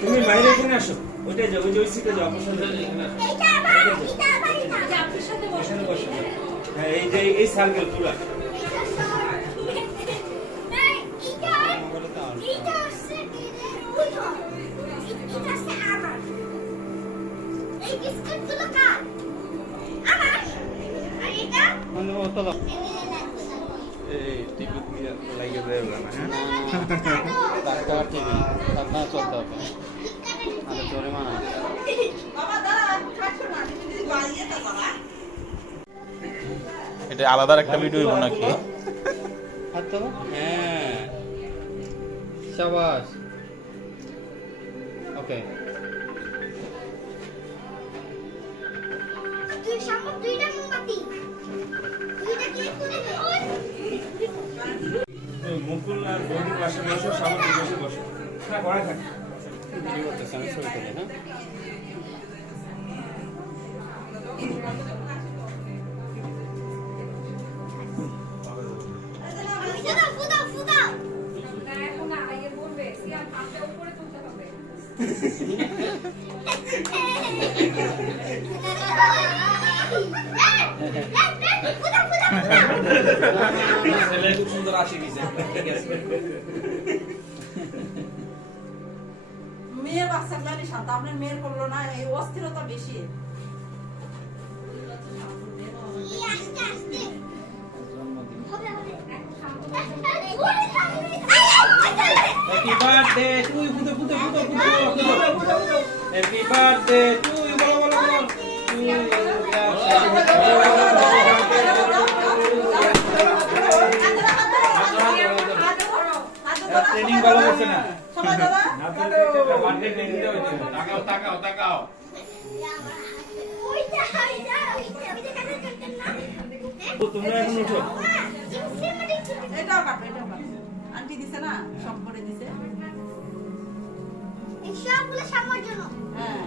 তুমি বাইরে এখানে আসো ওইটাই যাও ওই যে ওই সিটে যাও আপনার সাথে হ্যাঁ এই যে এই সার্কেল পুরা আমার এটা আলাদা একটা ভিডিও হইব নাকি? হ্যাঁ ওকে দুই দুইটা মুকুল আর বৌদির পাশে বসো সামনে বসে বসো হ্যাঁ থাক হ্যাঁ ছেলে খুব সুন্দর আসি দিছে মেয়ের বাচ্চা জানি শান্ত আপনার মেয়ের করল না এই অস্থিরতা বেশি এই আস্তে আস্তে জন্মদিন হবে হবে করছে না? সবাই দাদা? তাকাও তাকাও তাকাও ওইটা ওইটা ওইটা ওইটা কানে কানে না তো তোমরা এখন উঠো। এটাও কাটো এটাও কাটো আন্টি দিছে না? সব করে দিছে। সবগুলো সামার জন্য। হ্যাঁ।